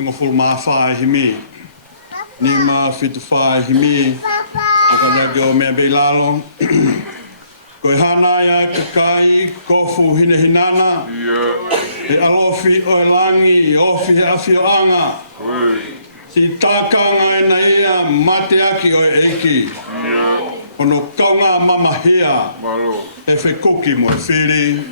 tunga fulu maa whae himi. Ni maa fitu whae himi. Aka nage o mea beilalo. Koe hana ia kakai, kofu hine hinana. E alofi o e langi, ofi he afi o anga. Si tākanga e na ia mate aki o e eki. Ono kaunga mama hea. E whe koki mo e whiri.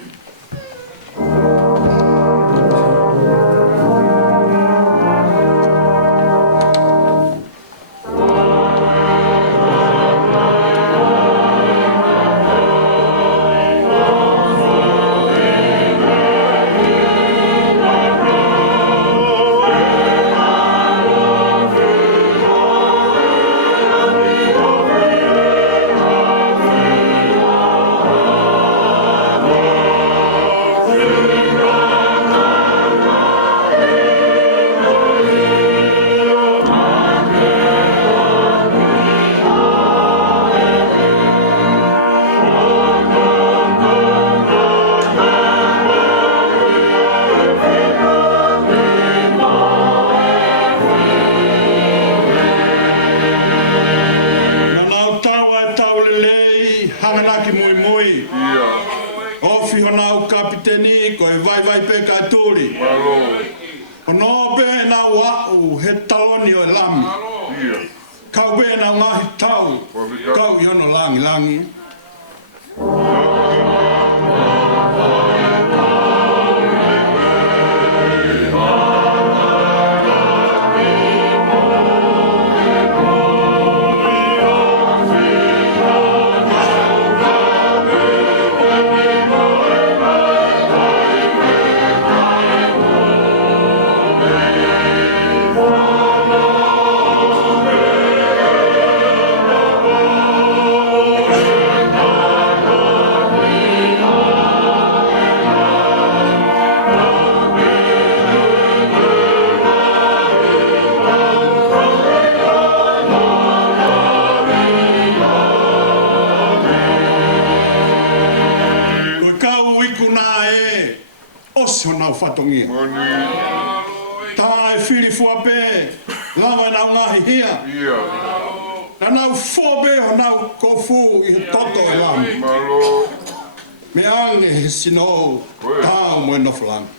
Hanganaki mui mui. Ofi honau kapiteni ko e vai pe ka tuli. Ono be na wau he taloni o lami. Kau be na ngahi tau. Kau yono langi langi. Osi honau whatongia. Tā e whiri fuape, lava nau ngahi hia. Na nau fōbe honau kofu i he toto e lami. Me ange he sino, tā mo e nofulangi.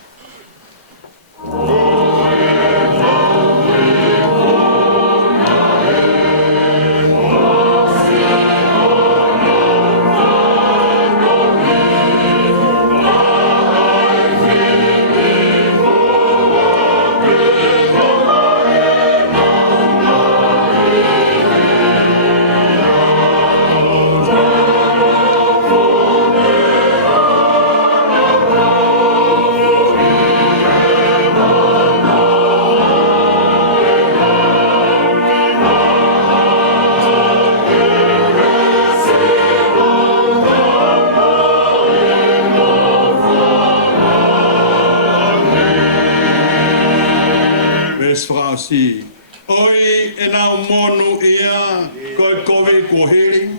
Si oi e nau monu ia koe kowe kuhiri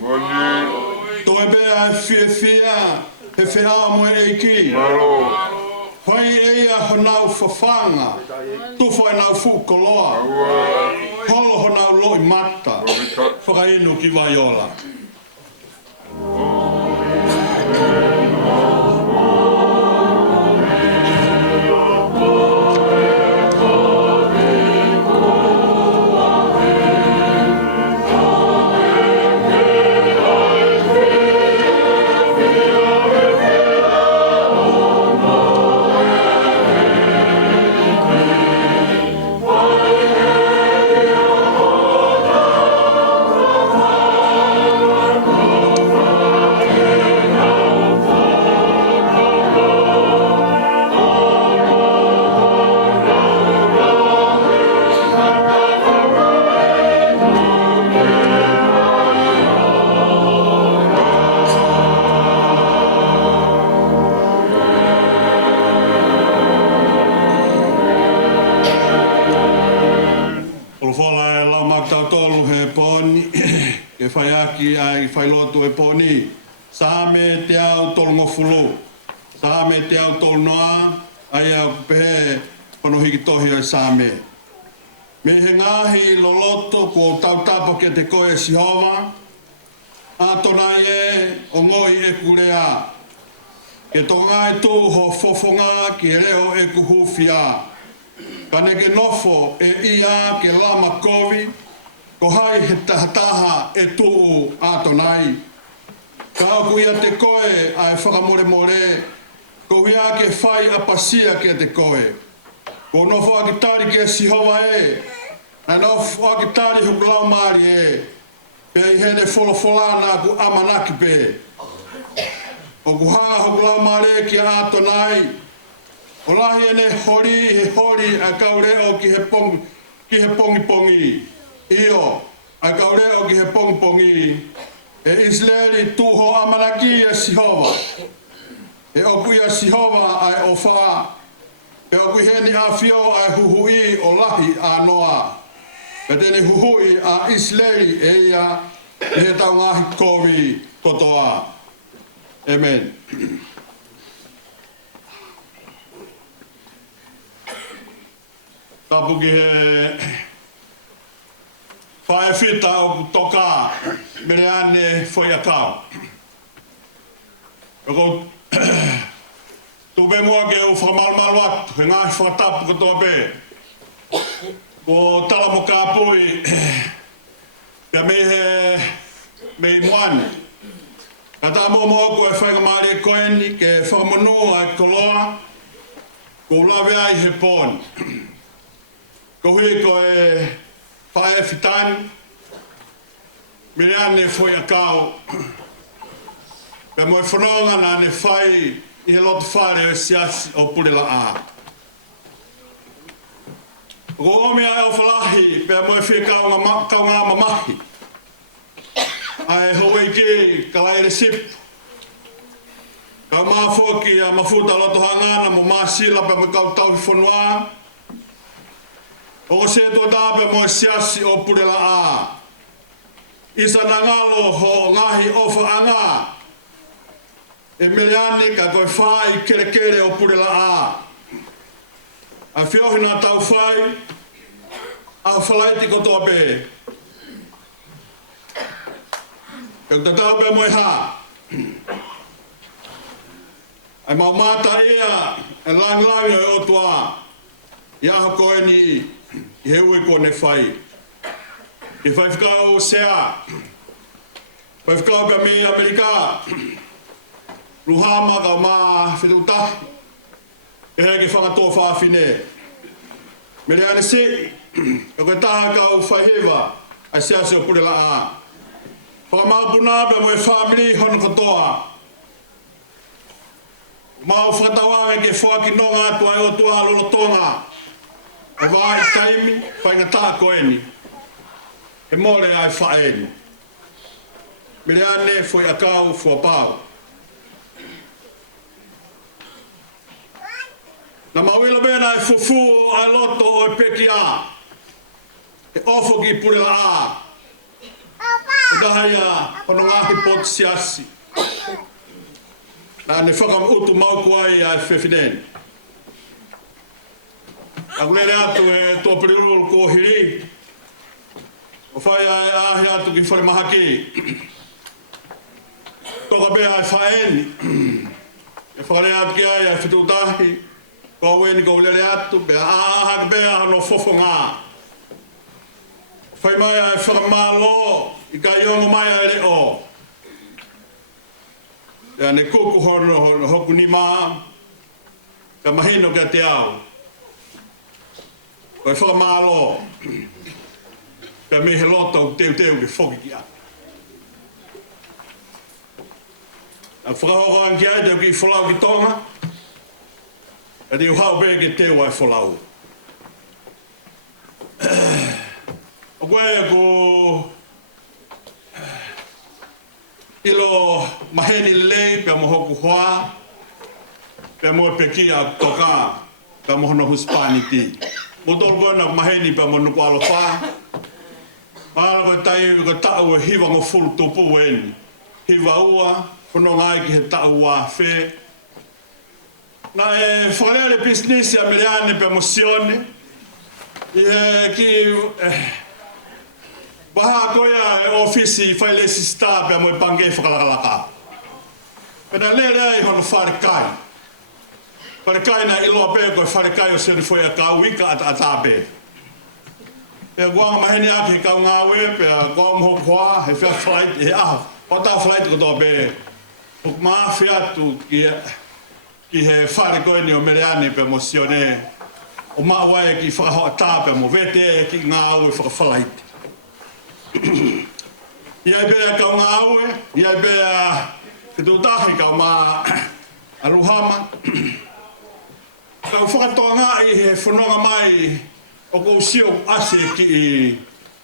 toi bea e fia he whea mo e eiki whai eia honau whawhanga tufo e nau whukoloa holo honau loi mata whakainu ki Vaiola. Whaiaki ai whailotu e poni, sa me te au tolongo fulu, sa me te au tolonoa, ai au pehe, panohiki tohi ai sa me. Me he ngahi loloto ko tautapa ke te koe sihova. Atona e o ngoi e kurea. Ke tō ngai tū ho fofonga ki reo e kuhufia. Kane ke nofo e ia ke lama kovi. Ko hai he tahataha e tuu atonai. Ka oku ia te koe ai whakamore more. Ko hia ke whai apasia ke te koe. Ko nofo aki tari ke sihova e. Na nofo aki tari hukulau maari e. Pei hene wholofolana ku amanaki pe. O ku hanga hukulau maari ki atonai. O lahi ene hori he hori a kaureo ki he pongi pongi. Io, a kaureo ki he pongi pongi. E Israeli tuho amanaki e sihova. E oku ia sihova ai ofa. E oku heni a fio ai huhui o lahi a noa. E tene huhui a Israeli e ia e he tau ngahi kovi kotoa. Amen. Tapu ki he whaewhita o toka mere ane whoi a kau. Eko tupe mua ke u whakamalmalu atu, he ngahi whakatapu katoa pe. Ko tala mo ka pui, pia me muane. Kata mo ko e whainga maari e koeni, ke whakamonu ai koloa, ko lawe ai he pōni. Ko hui ko e whae whitani, mire ane whoi a kau. Pea mo e whanonga na ne whai i he loto whare o siasi o purela a. Ko ome ai o whalahi, pea mo e whi kau ngā mamahi. Ai hoi ki kalaire sipu. Kau maa whoki a mafuta loto hangana mo maa sila pea mo kau tau hi whanua. O se to dape mo siasi o purela a. Isa na ngalo ho ngahi ofa anga. E meleani ka koe whai kere kere o purela a. A whiohi na tau whai. A whalaiti kotoa pe. E ta tau pe mo e ha. Ai maumata ia. E lang lang e o tua. Ia ho koe ni. I he ui kone whai. I whai whikau sea. Whai whikau ka mi Amerika. Ruhama ka maa whitutahi. E hei ki whakatoa whaafine. Mere ane si. E koe taha kau whaihewa. Ai sea se o purela a. Whakamapuna pe mo e whamiri hono katoa. Mau whakatawange ke whaki nonga atua e o tua lolotonga. E vai taimi, whainga tā koeni. E mole ai whaeni. Mire ane, foi a kau, foi a pau. Na mawila bena e fufu ai loto o e peki a. E ofo ki purila a. E dahaya, hono ngahi pot siasi. Na ne whakam utu mauku ai ai whewhineni. Aku lele atu e tō periuru ko hiri. O whai ai ahi atu ki whare mahaki. Toka pēa ai whaeni. E whare atu ki ai whitutahi. Ko weni ko lele atu pēa ahaki pēa hano fofo ngā. Whai mai ai whakamalo i ka iongo mai ai leo. Pēa ne kuku hono hoku ni maa. Ka mahino ka te au. Koe whakamalo, pia me he loto teu ki whoki ki a. A whakahokoan ki ai teu ki wholau ki tonga, e te uhau pē ke teu ai wholau. O koe e ko ilo maheni lei pia mo hoku hoa, pia mo e peki a toka, pia mo hono huspani ti. Motol ko na maheni pa mo no kwalo pa. Ala ko tai ko tau hiwa ngo full tupu wen. Hiwa ua kono ngai ki he tau wa fe. Na e fare business ya miliani pa mosione. ki baha koia ofisi failesi staff mo pange whakalaka. Pena lere ai hono wharekai. Wharekai na iloa pe koe wharekai o seri foi a kauika at atape. Pea guanga maheni aki he kau ngawe, pea guanga mhokoa, he whea flight, he aha. Pata flight ko tō pe. Huk maa whiatu ki he wharekoi ni o mereani pe mo sione. O maa wae ki whakahoa tāpe mo vete ki ngā aue whakawhalaiti. Iai bea kau ngā aue, iai bea whitutahi kau maa aruhama. Kau whakatoa ngā i he whanonga mai o kou sio ase ki i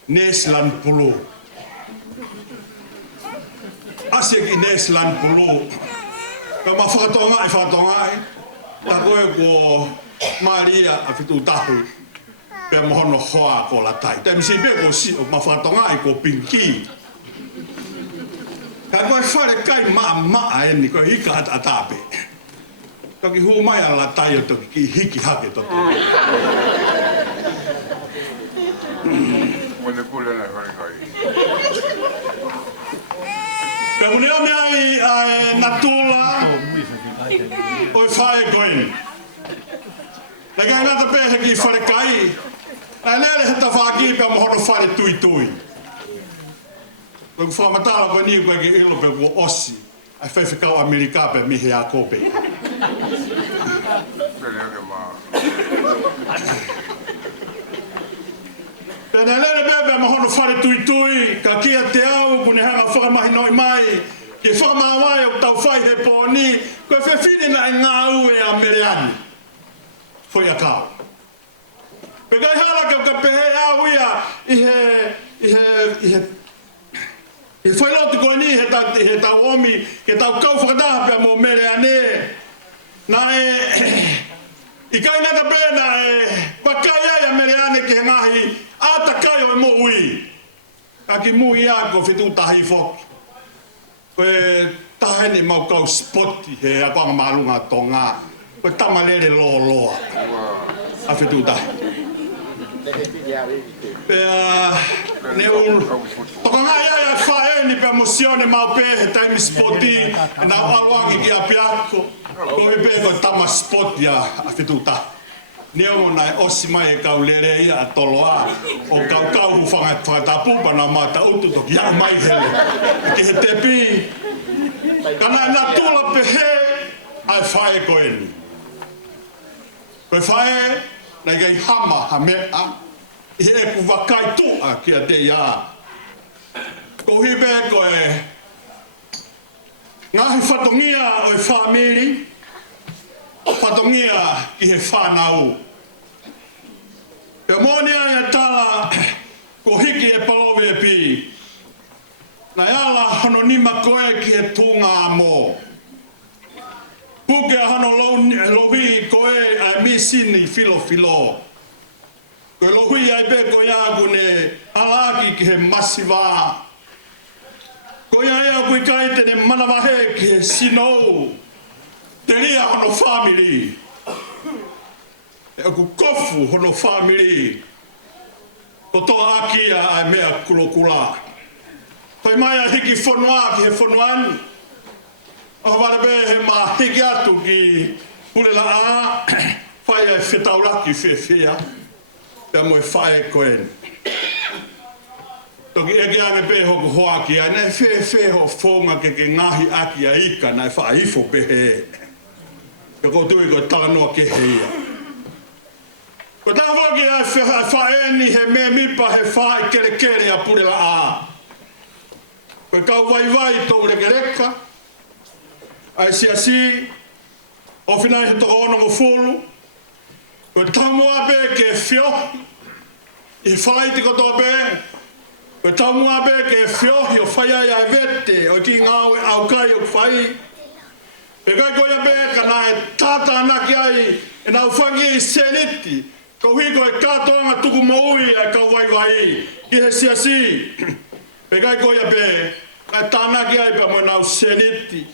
Neslan Pulu. Ase ki Neslan Pulu. Kau maa whakatoa ngā i. Ta koe ko Maria a whitutahi. Pea mohono hoa ko la tai. Te misi be ko si o mawhatonga i ko pinki. Ka koe whare kai maa e ni koe hika atape. Ka ki hu mai a la tai o toki ki hiki hake to. Mone pule na whare kai. Pea mune ame ai natula o i whae koeni. Naka ngata pehe ki whare kai. Nai lere he ta whaki pia mohono whare tui tui. Koe ku whamatala koe ni koe ki ilo pe kua osi. Ai whaiwhikau Amerika pe mihe a kope. Pele ake maa. Pea nai lere pia mohono whare tui tui. Ka kia te au kune hanga whakamahino i mai. Ki whakamawai o tau whai he pōni. Koe whewhine na i ngā ue a mereani. Foi a kau. Pekai hala ka pehe au ia i foi lotu koe ni he tau omi, he tau kau whakataha pia mō mere ane. Na i kai nata pēna pakai ai a mere ane ki he ngahi, ata kai o mō ui. Ka ki mui a ko whitu tahi whoki. Koe tahene mau kau spoti he a panga marunga tō ngā. Koe tamalere loa loa. A whituta. Pea... Neu... Toka ngā ia whae ni pea mosione mau pē he taimi spoti. Nā aluangi ki a piako. Ko he pē koe tama spoti a whituta. Neu nai osi mai e kau lere ia a toloa. O kau hu whangatapupa nā mata utu toki ia mai hele. Ki he tepi. Kana nā tula pe he ai whae koe ni. Koe whae, nei gai hama ha mea, i he ku wakai tua ki a te ia. Ko hibe koe, ngahi whatongia o e whamiri, whatongia ki he whanau. Pea mōnia ia tala, ko hiki e palowe e pi. Nai ala hono nima koe ki he tunga mō. Puke hano lohi koe ai misini filo. Koe lohi ai pe koe aku ne alaki ki he masiva. Koe ai aku i kaite ne manawahe ki he sinou. Te ria hono family. E aku kofu hono family. Ko toa akia ai mea kulokula. Pai mai a hiki whanua ki he whanuani. O wale be he ma hiki atu ki pulela a whai e whetauraki whewhea pia mo e whae koen. Toki eke ane pe hoku hoaki a ne whewhe ho whonga ke ngahi aki a ika nai whaifo pe he. Ka koutu ko talanoa ke heia. Ko tā waki a whae ni he me mipa he whae kere kere a pulela a. Ko kau vai tō reka. Ai si o finai he toko ono mo fulu. Ko tamua be ke whiohi. I whalaiti ko tō be. Ko tamua be ke whiohi o whaiai ai vete. O ki ngāwe au kai o whai. E kai koia be ka nā e tātā naki ai. E nā uwhangi i seniti. Ko hui ko e kātoanga tuku maui ai kau vai. Ki he si. E kai koia be. Ka tānaki ai pa mo nā seniti.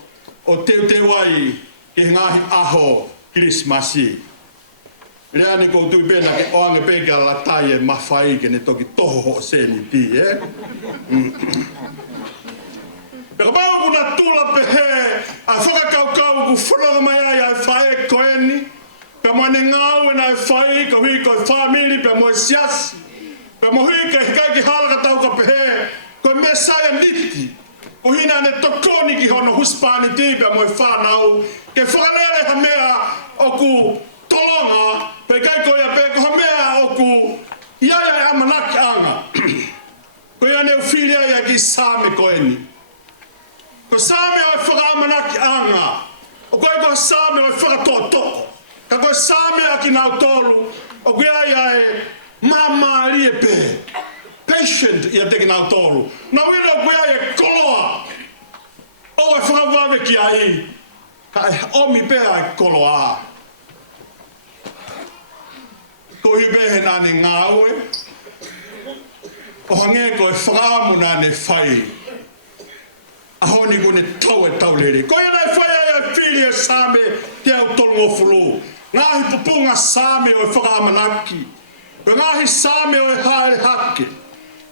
O te wai ki ngahi aho Krismasi. Lea ni ko tui pena ke oange peke ala tai e mawhai ke ne toki toho se ni ti, Peka pao kuna tula pehe, a whakakaukau ku whananga mai ai ai whae koeni, pe moane ngau e nai whai, ka hui koe whamiri, pe moe siasi, pe mo hui ke hikai ki halaka tau ka pehe, koe me saia niti, ko hina ne tokoni ki hono huspani ti, pe moe whanau, ke whakalele ha mea o ku tolonga, pe kai koe a pe ko ha mea o ku iai ai amanaki anga, koe ane uwhiri ai ki same koeni, ko same o whakamanaki anga, o koe ko same o whakatotoko, ka koe same a ki nau tolu, o koe ai mama rie pe, patient ia te ki nau tolu, na wina o koe ai koloa, o e whakawawe ki ai, ka omi pe ai koloa. Ko hi behe nane ngāwe, o hange ko e whakaamu nane whai, ahoni ko ne tau e tau lere. Ko ia nei whai ai whiri e same te au tolu o fulu. Ngahi pupunga same o e whakaamanaki. Ko ngahi same o e haere hake.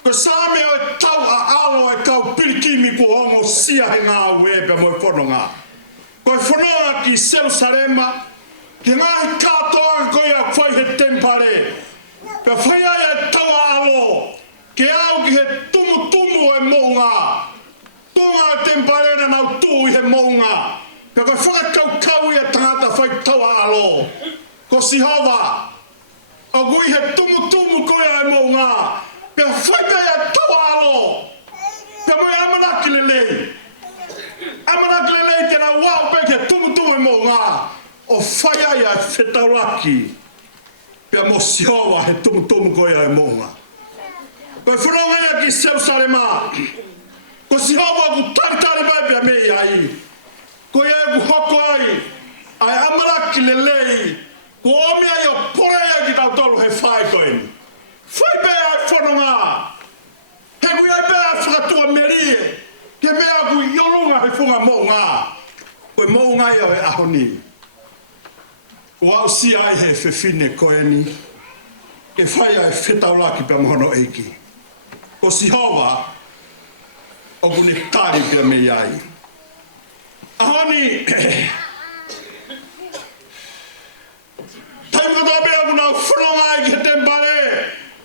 Ko same o e tau a alo e kau pirikimi ku hongo sia he ngā webe mo e whanonga. Ko e whanonga ki Jerusalema, ki ngahi katoa ko ia whai he tempare. Ka whai ai e tau a alo, ke au ki he tumu e mounga. Tunga o tempare na nau tū i he mounga. Ka koe whakakaukau i a tangata whai tau a alo. Ko Sihova, o gui he tumu koe ai mounga. Ka whai pei a tau a alo. Ka moe amanaki lelei. Amanaki lelei tēnā wau pei ke tumu e mounga. O whai ai a whetauraki. Pea mo Sihova he tumu koe ai mounga. Koe whanonga ia ki Jerusalema. Ko Sihova ku taritari mai pia mei ai. Ko ia ku hoko ai. Ai amaraki lelei. Ko omi ai o pore ai ki tau tolu he whae koeni. Whai pea ai whanonga. He kui ai pea whakatua merie. Ke mea ku iolunga he whunga mounga. Koe mounga ia e ahoni. Ko au si ai he whewhine koeni. Ke whai ai whetaulaki pia mohono eiki. Ko Sihova, o kune tari pia mei ai. Ahoni, taimu katoa pia kuna whanonga ai ki he tempare,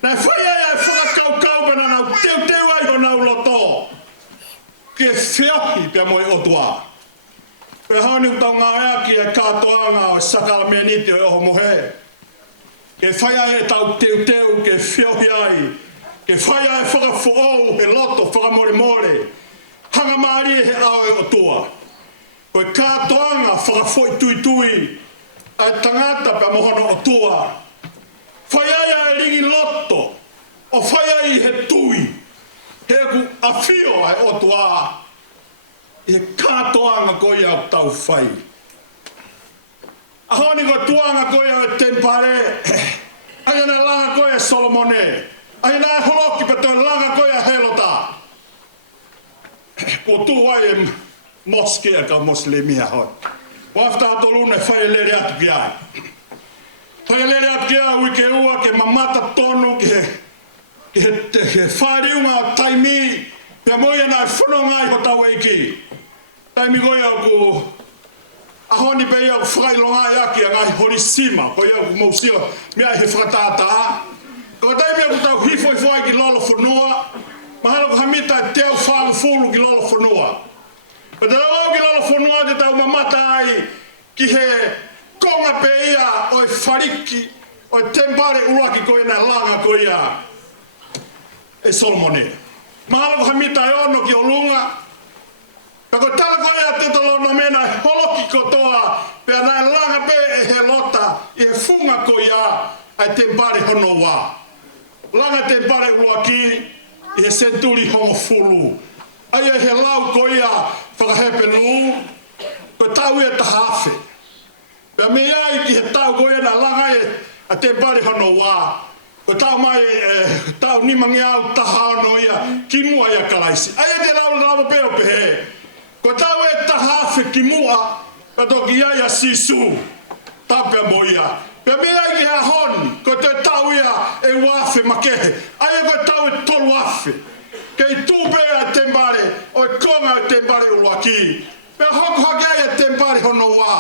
na whai ai whakakaukau pena nau teu ai ho nau loto. Ke whiohi pia moe otua. Pe haoni utau ngā ea ki e kātoanga o sakala meniti o oho mohe. Ke whai ai e tau teu, ke whiohi ai. Ke whai ai whakafuou he loto, whakamore. Hanga maari he awe o tua. Koe kātoanga whakafoi tui. Ai tangata pa mohono o tua. Whai ai ringi loto. O whai ai he tui. He ku awhio ai o tua. He kātoanga koe au tau whai. Ahoni ko tuanga koe au e tempare. Ai ana langa koe e Solomone. Ai ana holoki pa toi langa koe a helota. Ko tu ai e moskea ka moslemia hoi. Wafta ato lune whai lere atu ki ai. Whai lere atu ki ai ke ua ke mamata tonu ke whariunga o taimi. Pea moia nai whanonga i ho tau eiki. Taimi koe au ku ahoni pe au whakailonga i aki a ngai horisima. Koe au ku mausila mea he whakatata. Ko taimi au ku tau hifoi ki lolo whanua. Mahalo ko hamita teo whamu fulu ki lolo whanua. Ko te rao ki lolo whanua te tau mamata ai ki he konga pe ia o e whariki o e tempare uraki koe na langa koe ia e Solomone. Mahalo ko hamita e ono ki o lunga. Ka ko tala koe ia te talo no mena holoki kotoa pea na langa pe e he lota i he funga koe ia ai tempare hono wā. Langa tempare uraki i he senturi hongo fulu. Ai he lau ko ia whakahepenu, ko tau ia tahafe. Pea me ai ki he tau ko ia na langa e a te pare hono wā. Ko tau mai, tau nimangi au taha ono ia, ki mua ia kalaisi. Ai te lau peo pehe. Ko tau e tahafe ki mua, ka toki ia ia sisu. Tapea mo ia, Pe mea i a honi, ko te tau ia e wafe makehe. Aia ko tau e tolu wafe. Kei tūpea te mbare, o e konga te mbare uruaki. Pe hoko hake ai te mbare hono wā.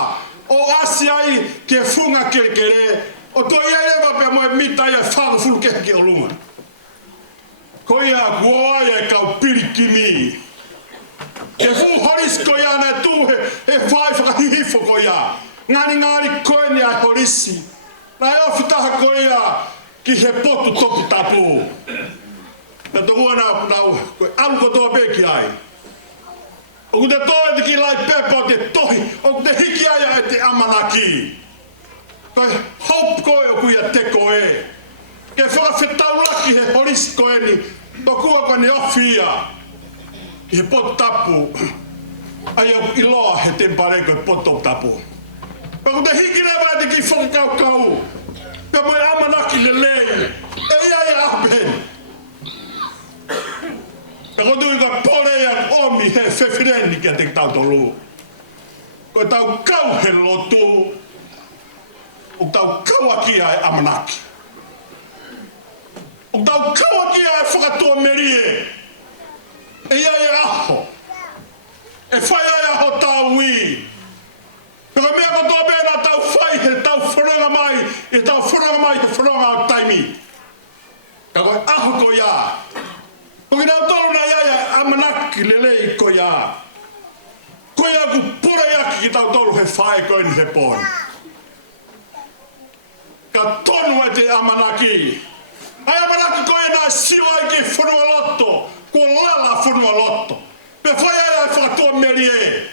O asi ai ke funga kere, o to ia ewa pe moe mita ia whaku fulu kehe ke olunga. Ko ia goa ia kau piri kimi. Ke fu horis ko ia na tuhe, e whai whakahihifo ko ia. Ngari koe ni a horisi. Na e ofitaha ko ia ki he potu topu tapu. Na tohua na alu ko toa peki ai. O ku te toe te ki lai pepa o te tohi, o ku te hiki ai e te amanaki. Koe hop koe o ku ia te koe. Ke whakawhetau laki he horisi koe ni, to kua koe ni ofi ia. I he potu tapu, ai au iloa he te mpare koe potu tapu. Pe ku te hiki rewa te ki whakakau, pe moe amanaki le lei, e ia ia apen. E ko tui ka pore ia omi he whewhireni kia te tau tolu. Ko tau kau he lotu, o tau kau aki ai amanaki. O tau kau aki ai whakatoa merie. E ia e aho. E whai ai aho tau ui. E ko mea kotoa mea tau whai he tau whanonga mai, e tau whanonga mai he whanonga au taimi. Ka koe aho ko ia. Ko kina tolu na ia amanaki lelei ko ia. Ko ia ku pura iaki ki tau tolu he whae koe ni he pōni. Ka tonu e te amanaki. Ai amanaki koe nā siwa i ki whanua loto. Ko lala whanua loto. Pe whai ai whakatoa merie.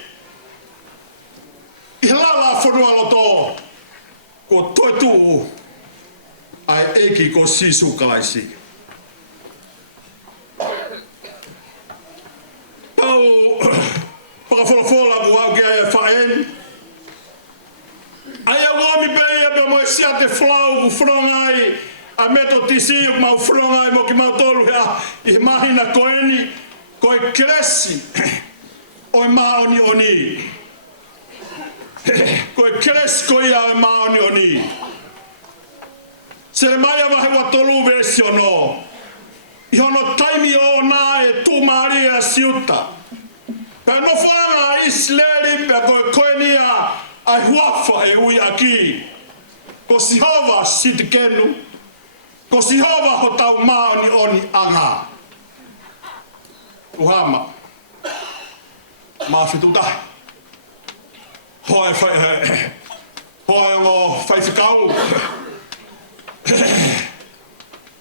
I lala whanua loto. Ko toitu ai eki ko sisu kalaisi. Tau whakawholafola ku au kia e whaen. Ai au omi pei e pe moe sia te flau ku whanongai a meto tisi u mau whanongai mo ki mau tolu hea i mahina koeni koe kresi o e maa oni oni. Koe kresi koe ia o e maa oni oni. Se le mai avahe wa tolu versio no. I hono taimi o nā e tū Maria siuta. Pea no whanga Isleli pea koe koenia ai huafa e ui aki. Ko Sihova sitikenu. Ko Sihova ho tau maoni oni anga. Uhama. Mawhitu tahi. Hoe ngo whaifikau.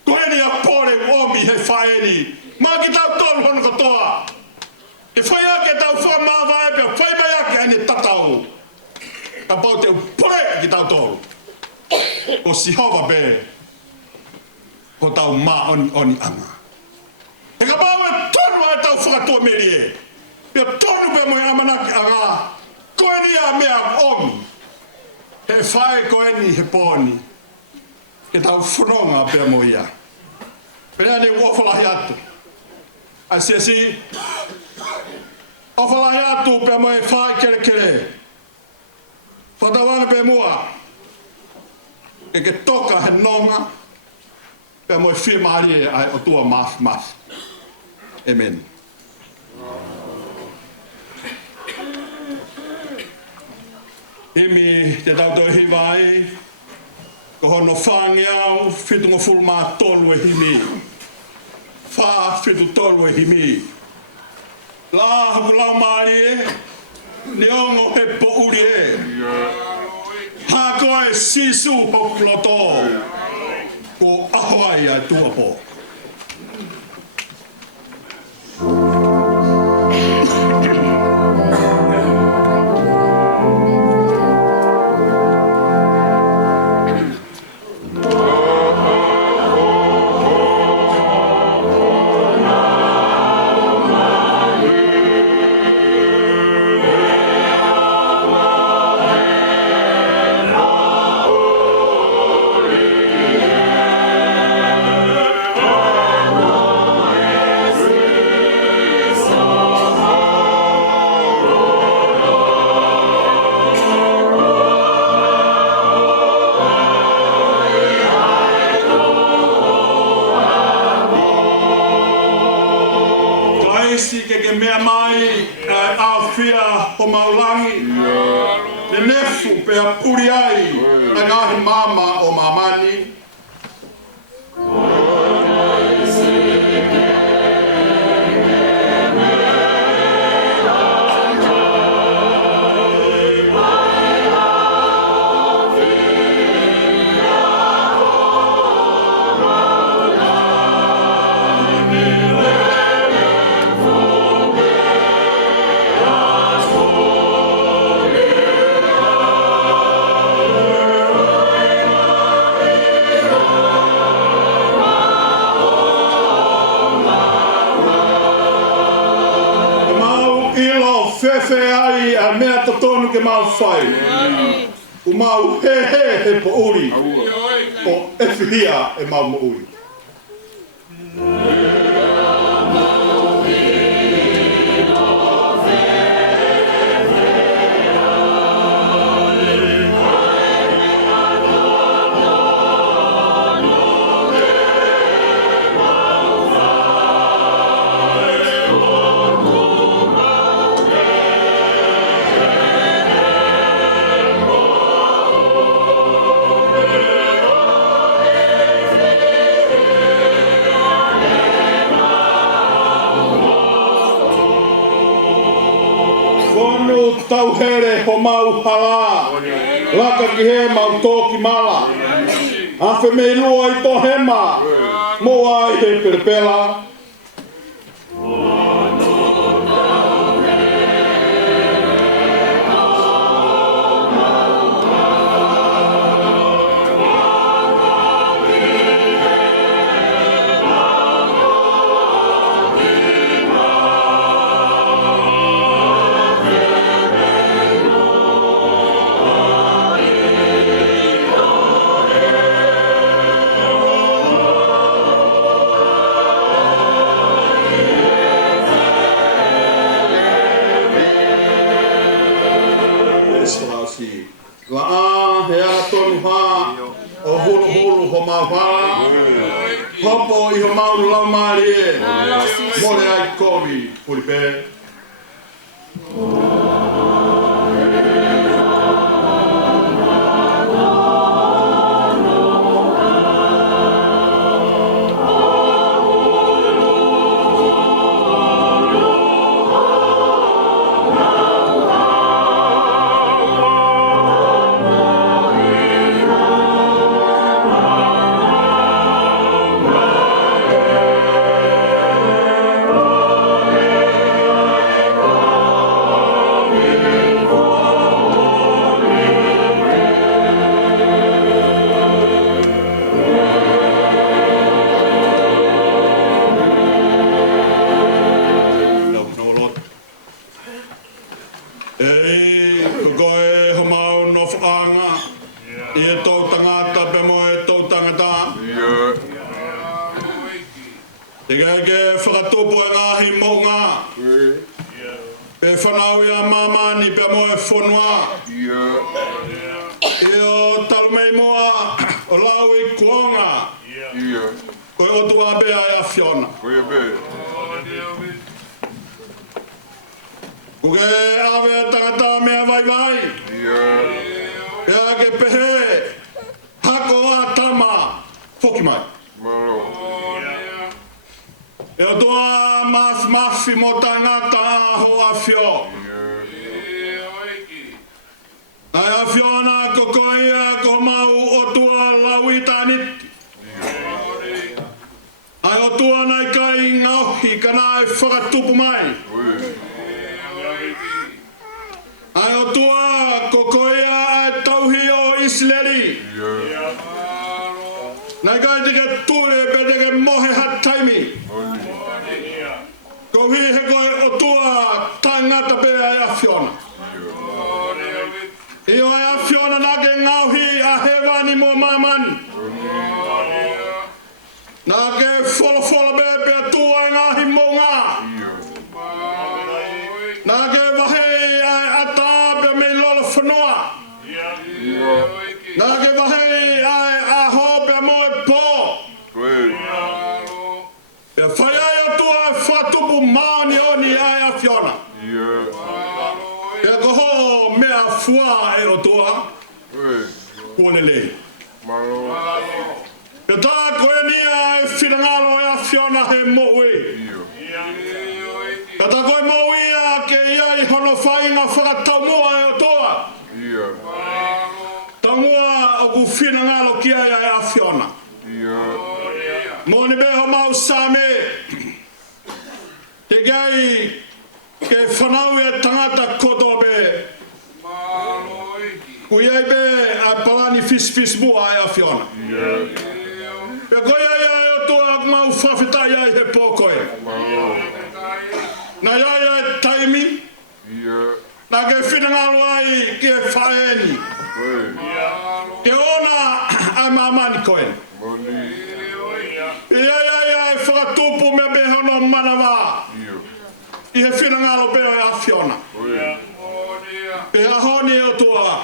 Koeni a pore omi he whaeni. Mā ki tau tolu hono katoa. E whai ake tau whamāwa e pia whai mai ake ane tatau. Ka pau te pore ki tau tolu. Ko Sihova be. Ko tau mā oni anga. E ka pau e tonu a tau whakatoa merie. Pia tonu pe moe amanaki anga. Koeni a mea omi. He whae koeni he pōni. Ke tau whanonga pia mo ia. Pena ne wafalahi atu. A si wafalahi atu pia mo e whae kere kere. Whatawanga pia mua. E ke toka he nonga. Pia mo e whimaari ai o tua maf. Amen. Imi te tauto hiwai. Ko hono whangi au, whitunga fulma tolu e himi. Wha whitu tolu e himi. La haku lau maari e, ni ongo he po uri e. Ha koe sisu hokloto. Ko ahoai ai tuapo. Oh ai awhia o maulangi. Ne nefu pe a puri ai na ngahi mama o mamani. Fefe ai a mea tatonu ke mau whai. U mau he po uri. O ewhia e mau mo uri. Tau here ho mau hala. Laka ki he mau tōki mala. Awhe me lua I tō hema. Mo ai he perepela. La'a he a tonu ha o hulu hulu ho mawha. Hopo I ho mauru lau maari e. More ai kovi puripe. Tegege whakatopo e ngahi mounga. Pe whanau ia mamani pe mo e whanua. E o talmei moa o lau I kuonga. Koe otu a bea e a whiona. Kuke awe a tangata mea vai vai. Pe ake pehe hako a tama whoki mai. E o toa mafi mo tangata a ho a whio. Ai a whiona kokoia ko mau o tua laui taniti. Ai o tua nai kai ngauhi kana e whakatupu mai. Ai o tua kokoia e tauhi o Isleli. Nai kai teke ture pe teke mohe hataimi. Ko hi he koe o tua tangata pe ai a whiona. Io ai a whiona nake ngauhi a hewani mo mamani. Nake wholo be pe a tua ngahi mo ngā. Nake wahe ai ata pe me lolo whanua. Nake wahe ai a ho pe mo e po. E whai ai o tua e whatupu maoni oni ai a whiona. Pea koho mea fua e o toa. Kuolele. Pea tā koe nia e whirangalo e a whiona he moe. Pea tā koe moe ia ke ia I hono whainga whakataumua e o toa. Taumua o ku whirangalo kia ia e a whiona. Mōni beho mau same. Te gai ke whanau e tangata koto be. Ku iai be a palani fis mua e a whiona. Pe koe iai e o toa mau whawhita iai he pōkoe. Na iai e taimi. Na ke whinangalo ai ke whaeni. Ke ona ai mamani koe. Iai whakatupu me behono manawa. I he whinangalo beo e a whiona. E ahoni o toa.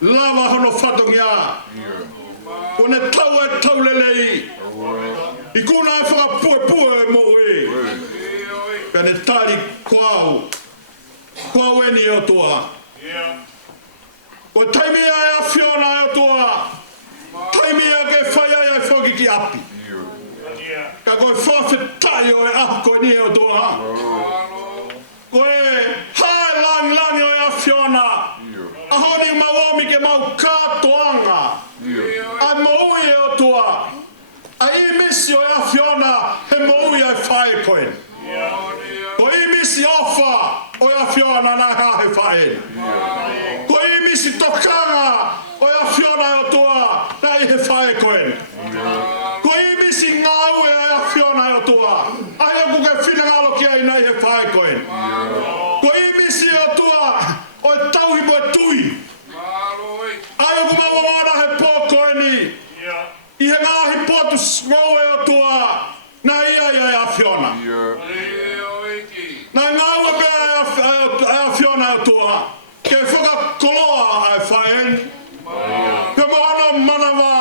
Lava hono whatongia. Kone tau e tau lelei. I kuna e whakapue mo e. Pene tari kwau. Kwau eni o toa. Ko taimia e a whiona e o toa. Taimia ke whaia e whoki ki api. Ka koe whawhetai o e ako ni o toa. Koe hae langi o e a whiona. Ahoni mauomi ke mau kātoanga. Ai maui e o toa. Ai I misi o e a whiona he maui ai whae koe. Ko I misi ofa o e a whiona na hae whae. Ko I misi tokanga o e a whiona e o toa na I he whae koe. Ko I misi ngāu e a whiona e o toa. Ai e kuke whinangalo ki ai na I he whae koe. Ko I misi o toa o e tauhi mo e tui. Ai o kumawawara he pōkoe ni. I he ngāhi potu ngau e o toa na ia e a whiona. Na ngāu e bea e a whiona e o toa. Ke whakakoloa ai whaen. Pe mohana manawa.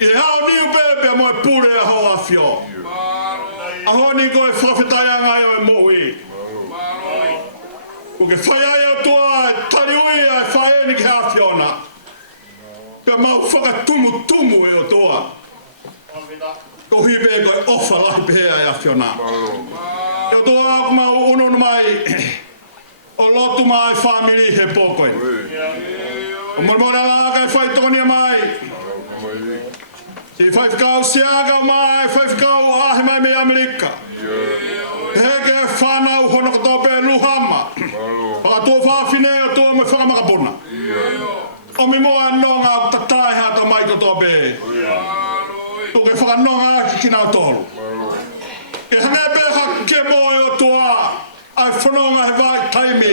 I he hao niu bea mo e pure e hao a whio. Ahoni koe whawhetaianga e o e mohi. Ko ke whaiai o toa e tariui e whaeni ke a whiona. Pea mau whakatumu e o toa. Ko hibe koe ofa lai pehea e a whiona. E o toa aku mau ununu mai o lotu mai whamiri he pōkoe. O mormona la kai whai tonia mai. Si whai whikau siaga mai, whai whikau ahe mai me Amerika. Heke whanau hono katope luhama. Whakatua whawhine o tua me whakamakapuna. O mi moa nonga tatai hata mai katope. Tuke whakanonga ki kina o tolu. Ke hanepe hake moe o tua. Ai whanonga he vai taimi.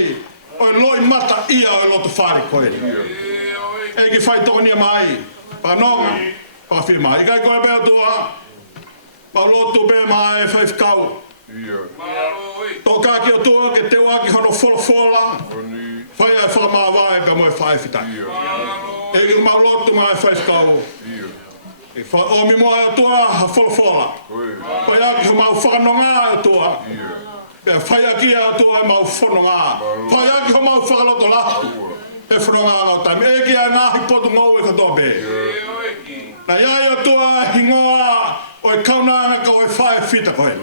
O e loi mata ia o e loto whare koe. Eki whai tokonia mai. Whanonga. Whawhi mai. Kai koe bea tua. Pau lotu bea mai e whai whikau. Tō kāki o tua ke te waki hono wholofola. Whai ai whakamāwai pia moe whai whitai. Eki mau lotu mai whai whikau. O mi moa o tua ha wholofola. Whai aki ho mau whakanonga o tua. Pea whai aki o tua e mau whanonga. Whai aki ho mau whakaloto lahu. E whanonga ngau taimi. Eki ai ngāhi potu ngau e katope. Na iai o tua hingoa o e kaunanga ka o e whae whita koe.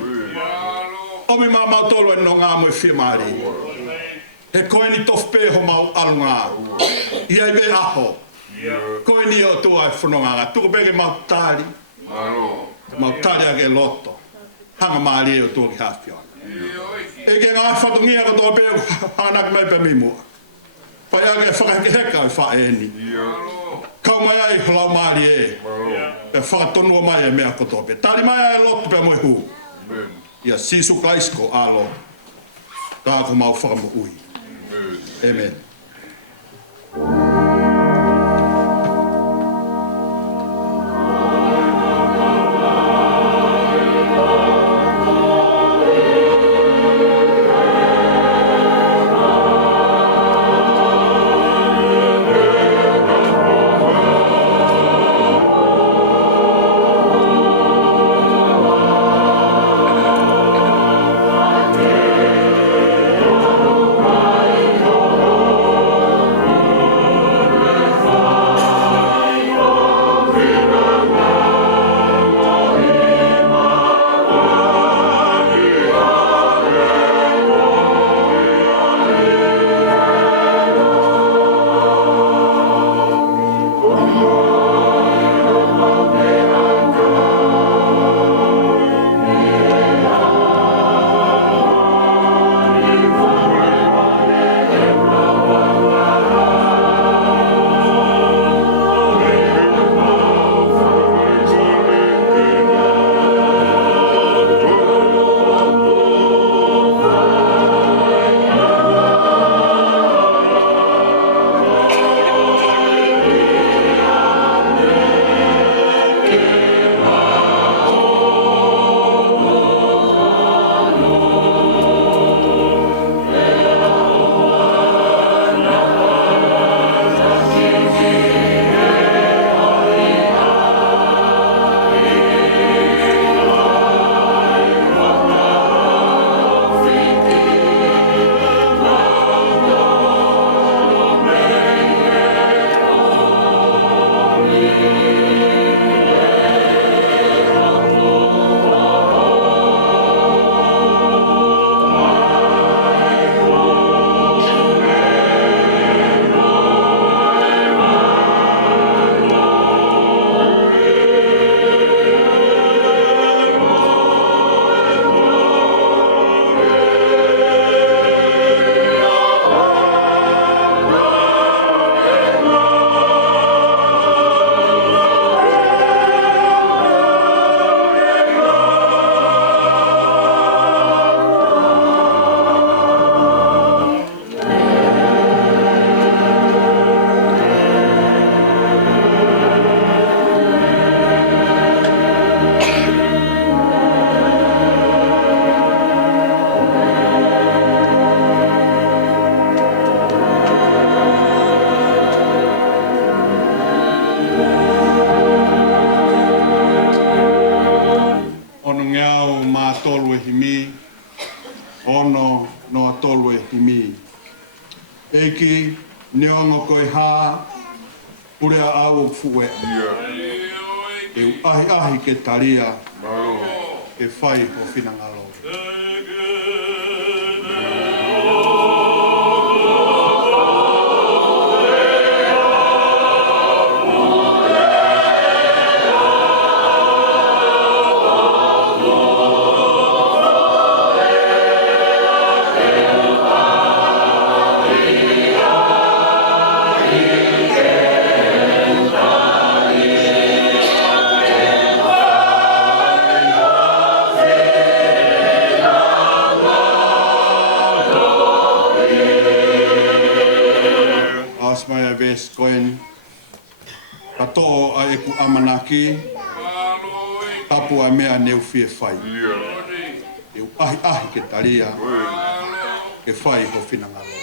O mi mau tolu e no ngā mo e whimari. He koe ni tofpe ho mau alunga. Iai be aho. Koe ni o tua e whanonga. Tuko peke mau tāri. Mau tāri ake loto. Hanga maari e o tua ki hawhiona. E ke ngā whatungia ko tō pēo hānaki mai pe mimua. Pai ake whakake heka e whaeni. Kau mai ai lau maari e. E whakatonua mai e mea ko tō pēo. Tāri mai ai lotu pe moe hu. Ia sisu kaisko alo. Tā ko mau whakamu ui. Amen. Yeah. ono no tolu e himi. Eki neongo koe hā, purea au fuwe. E ahi ke taria, e whai o Whinangalo. Asmaya ves koen kato a eku amanaki tapu a mea neu fie whai. E ahi ke taria e whai ho Whinangalo.